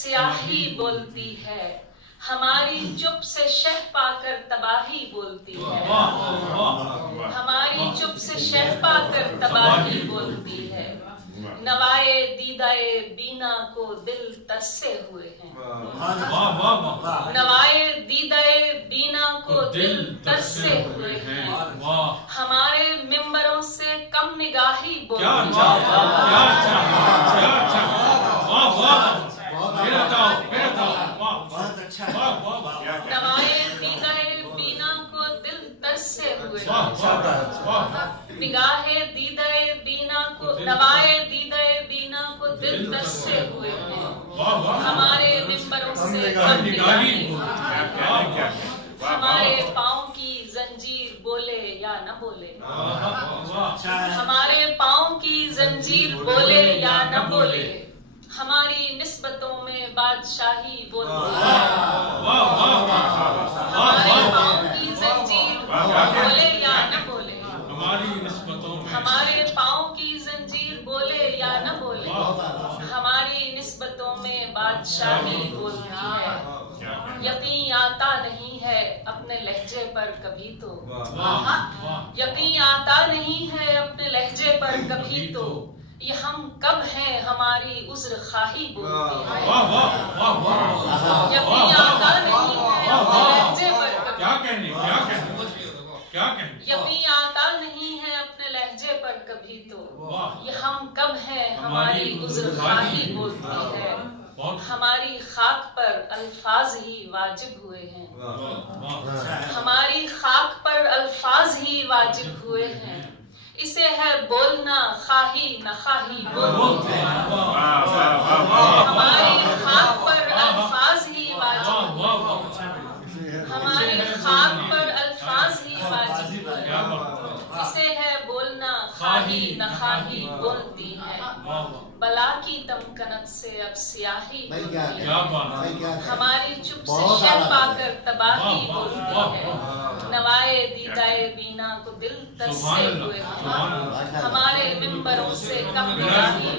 स्याही बोलती है, हमारी चुप से शह पाकर तबाही बोलती है। हमारी चुप से शह पाकर तबाही बोलती है। नवाए दीदाए बीना को दिल तरसे हुए हैं। नवाए दीदाए बीना को दिल तरसे हुए हैं। हमारे मिंबरों से कम निगाही बोलती है। नवाए दीदाए बीना को दिल तरसे हुए हैं। निगाहे दीदाए बीना को नवाए दीदाए बीना को दिल तरसे हुए हैं। हमारे मिंबरों से कम निगाही। हमारे पाँव की जंजीर बोले या न बोले, हमारे पाँव की जंजीर बोले या न बोले, हमारी निस्बतों में बादशाही बोलती है। हमारे पाँव की जंजीर बोले या न बोले, हमारी निस्बतों में, हमारे पाँव की जंजीर बोले या न बोले, हमारी निस्बतों में बादशाही बोलती है। यकीन आता नहीं है अपने लहजे पर कभी तो, यकीन आता नहीं है अपने लहजे पर कभी तो, ये हम कब हैं हमारी उज्र खाही बोलती है। यकीन आता नहीं है अपने लहजे पर कभी, यकीन आता नहीं है अपने लहजे पर कभी तो, ये हम कब हैं हमारी उज्र खाही बोलती है। हमारी खाक पर अल्फाज ही वाजिब हुए हैं। हमारी खाक पर अल्फाज ही वाजिब हुए हैं। इसे है बोलना खाही न खाही बोलते हैं। हमारी खाक पर अल्फाज ही वाजिब हुए हैं। हमारी खाक पर अल्फाज ही वाजिब हुए हैं। इसे है बोलना खाही न खाही बोलती है। बला की तमकनत से अब स्याही बोलती है। हमारी चुप से शह पाकर तबाही बोलती है। नवाए दीदाए बीना को दिल तरसे हुए हैं। हमारे मिंबरों से कम निगाही।